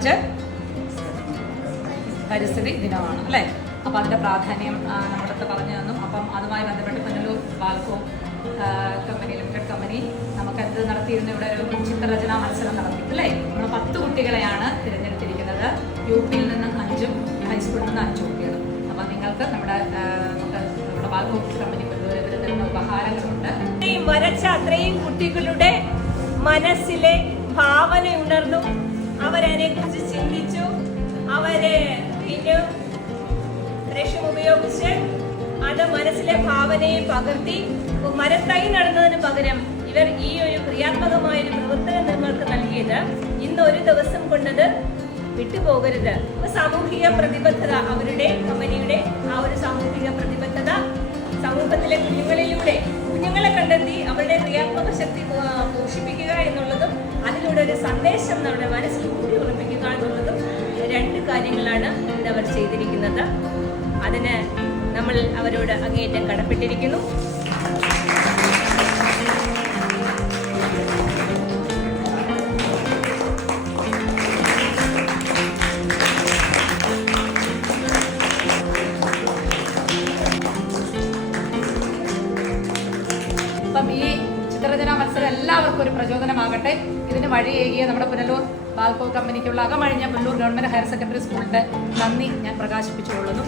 5 പരിസ്ഥിതി ദിനമാണ് അല്ലേ? അപ്പോൾ അതിൻ്റെ പ്രാധാന്യം നമ്മുടെ അടുത്ത് പറഞ്ഞു തന്നു. അപ്പം അതുമായി ബന്ധപ്പെട്ട് Punalur Balco company limited company നമുക്ക് എന്ത് നടത്തിയിരുന്നു? ഇവിടെ ഒരു ചിത്രരചനാ മത്സരം നടത്തി അല്ലേ? നമ്മൾ 10 കുട്ടികളെയാണ് തിരഞ്ഞെടുത്തിരിക്കുന്നത്. UP-യിൽ നിന്ന് 5ഉം ഹൈസ്കൂളിൽ നിന്ന് 5 കുട്ടികളും. അപ്പോൾ നിങ്ങൾക്ക് നമ്മുടെ ബാൽക്കോ കമ്പനി തരുന്ന ഉപഹാരങ്ങളുണ്ട്. വരച്ച അത്രയും കുട്ടികളുടെ മനസ്സിലെ ഭാവന ഉണർന്നു. അവരതിനെ കുറിച്ച് ചിന്തിച്ചു. അവരെ പിന്നെ ബ്രഷ് ഉപയോഗിച്ച് അത് മനസ്സിലെ ഭാവനയെ പകർത്തി മരത്തൈ നടുന്നതിന് പകരം ഇവർ ഈ ഒരു ക്രിയാത്മകമായൊരു പ്രവർത്തനം നിങ്ങൾക്ക് നൽകിയത് ഇന്ന് ഒരു ദിവസം കൊണ്ടത് വിട്ടുപോകരുത്. സാമൂഹിക പ്രതിബദ്ധത, അവരുടെ കമ്പനിയുടെ ആ ഒരു സാമൂഹിക പ്രതിബദ്ധത സമൂഹത്തിലെ കുഞ്ഞുങ്ങളെ കണ്ടെത്തി അവരുടെ ക്രിയാത്മക ശക്തി പോഷിപ്പിക്കുക എന്നുള്ളതും അതിലൂടെ ഒരു സന്ദേശം നമ്മുടെ മനസ്സിൽ കൂടി ഉറപ്പിക്കുക എന്നുള്ളതും 2 കാര്യങ്ങളാണ് ഇതവർ ചെയ്തിരിക്കുന്നത്. അതിന് നമ്മൾ അവരോട് അങ്ങേയറ്റം കടപ്പെട്ടിരിക്കുന്നു. അപ്പം ഈ ചിത്രരചനാ മത്സരം എല്ലാവർക്കും ഒരു പ്രചോദനമാകട്ടെ. ഇതിന് വഴിയേകിയ നമ്മുടെ പുനലൂർ ബാൽക്കോ കമ്പനിക്കുള്ള അകമഴിഞ്ഞ പുനലൂർ ഗവൺമെൻറ് ഹയർ സെക്കൻഡറി സ്കൂളിൻ്റെ നന്ദി ഞാൻ പ്രകാശിപ്പിച്ചുകൊള്ളുന്നു.